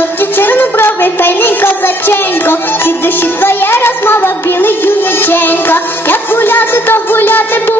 Жовті черноброви, пейненько заченько, від душі твоя розмова білий юниченько, як гуляти, то гуляти був.